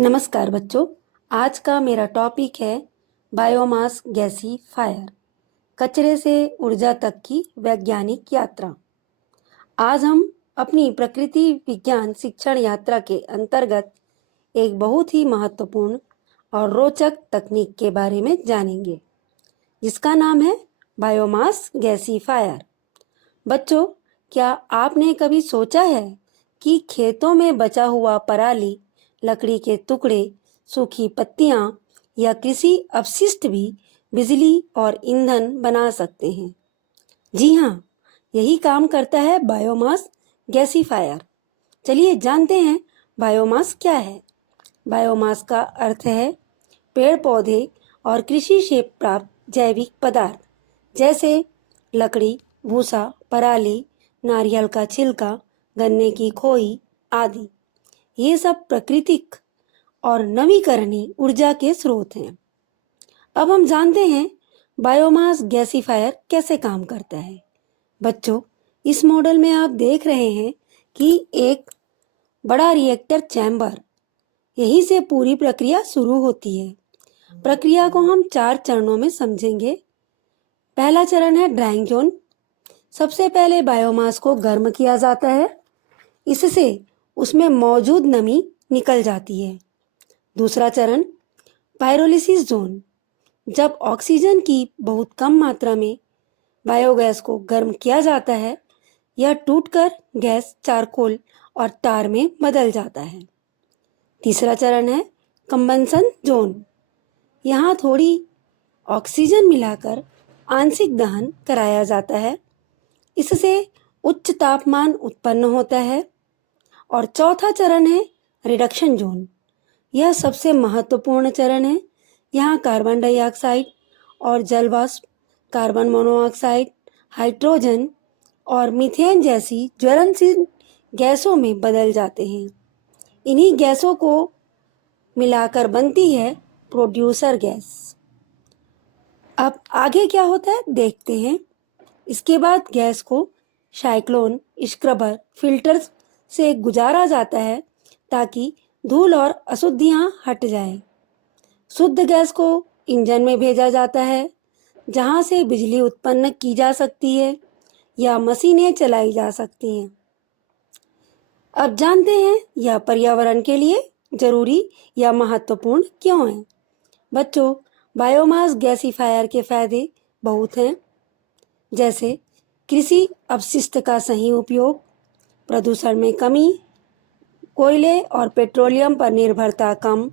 नमस्कार बच्चों। आज का मेरा टॉपिक है बायोमास गैसीफायर, कचरे से ऊर्जा तक की वैज्ञानिक यात्रा। आज हम अपनी प्रकृति विज्ञान शिक्षण यात्रा के अंतर्गत एक बहुत ही महत्वपूर्ण और रोचक तकनीक के बारे में जानेंगे, जिसका नाम है बायोमास गैसीफायर। बच्चों, क्या आपने कभी सोचा है कि खेतों में बचा हुआ पराली, लकड़ी के टुकड़े, सूखी पत्तियां या कृषि अपशिष्ट भी बिजली और ईंधन बना सकते हैं? जी हाँ, यही काम करता है बायोमास गैसीफायर। चलिए जानते हैं बायोमास क्या है। बायोमास का अर्थ है पेड़ पौधे और कृषि से प्राप्त जैविक पदार्थ, जैसे लकड़ी, भूसा, पराली, नारियल का छिलका, गन्ने की खोई आदि। ये सब प्राकृतिक और नवीकरणीय ऊर्जा के स्रोत हैं। अब हम जानते हैं बायोमास गैसीफायर कैसे काम करता है। बच्चों, इस मॉडल में आप देख रहे हैं कि एक बड़ा रिएक्टर चैम्बर, यहीं से पूरी प्रक्रिया शुरू होती है। प्रक्रिया को हम 4 चरणों में समझेंगे। पहला चरण है ड्राइंग जोन। सबसे पहले बायोमास को गर्म किया जाता है, इससे उसमें मौजूद नमी निकल जाती है। दूसरा चरण पायरोलिसिस जोन। जब ऑक्सीजन की बहुत कम मात्रा में बायोगैस को गर्म किया जाता है, यह टूटकर गैस चारकोल और टार में बदल जाता है। तीसरा चरण है कंबंसन जोन। यहाँ थोड़ी ऑक्सीजन मिलाकर आंशिक दहन कराया जाता है, इससे उच्च तापमान उत्पन्न होता है। और चौथा चरण है रिडक्शन जोन। यह सबसे महत्वपूर्ण चरण है। यहाँ कार्बन डाइऑक्साइड और जल वाष्प कार्बन मोनोऑक्साइड, हाइड्रोजन और मीथेन जैसी ज्वलनशील गैसों में बदल जाते हैं। इन्हीं गैसों को मिलाकर बनती है प्रोड्यूसर गैस। अब आगे क्या होता है देखते हैं। इसके बाद गैस को साइक्लोन, स्क्रबर, फिल्टर से गुजारा जाता है ताकि धूल और अशुद्धियां हट जाएं। शुद्ध गैस को इंजन में भेजा जाता है, जहां से बिजली उत्पन्न की जा सकती है या मशीनें चलाई जा सकती हैं। अब जानते हैं यह पर्यावरण के लिए जरूरी या महत्वपूर्ण क्यों है। बच्चों, बायोमास गैसीफायर के फायदे बहुत हैं, जैसे कृषि अपशिष्ट का सही उपयोग, प्रदूषण में कमी, कोयले और पेट्रोलियम पर निर्भरता कम,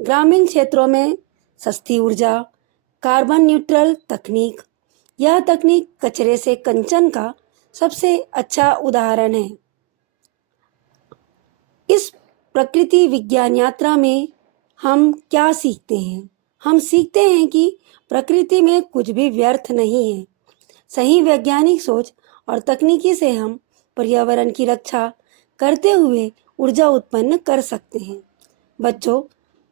ग्रामीण क्षेत्रों में सस्ती ऊर्जा, कार्बन न्यूट्रल तकनीक। यह तकनीक कचरे से कंचन का सबसे अच्छा उदाहरण है। इस प्रकृति विज्ञान यात्रा में हम क्या सीखते हैं? हम सीखते हैं कि प्रकृति में कुछ भी व्यर्थ नहीं है। सही वैज्ञानिक सोच और तकनीकी से हम पर्यावरण की रक्षा करते हुए ऊर्जा उत्पन्न कर सकते हैं। बच्चों,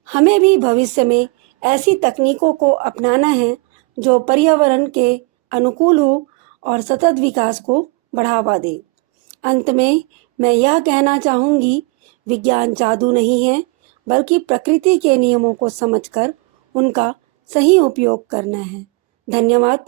हमें भी भविष्य में ऐसी तकनीकों को अपनाना है जो पर्यावरण के अनुकूल हो और सतत विकास को बढ़ावा दे। अंत में मैं यह कहना चाहूँगी, विज्ञान जादू नहीं है, बल्कि प्रकृति के नियमों को समझकर उनका सही उपयोग करना है। धन्यवाद।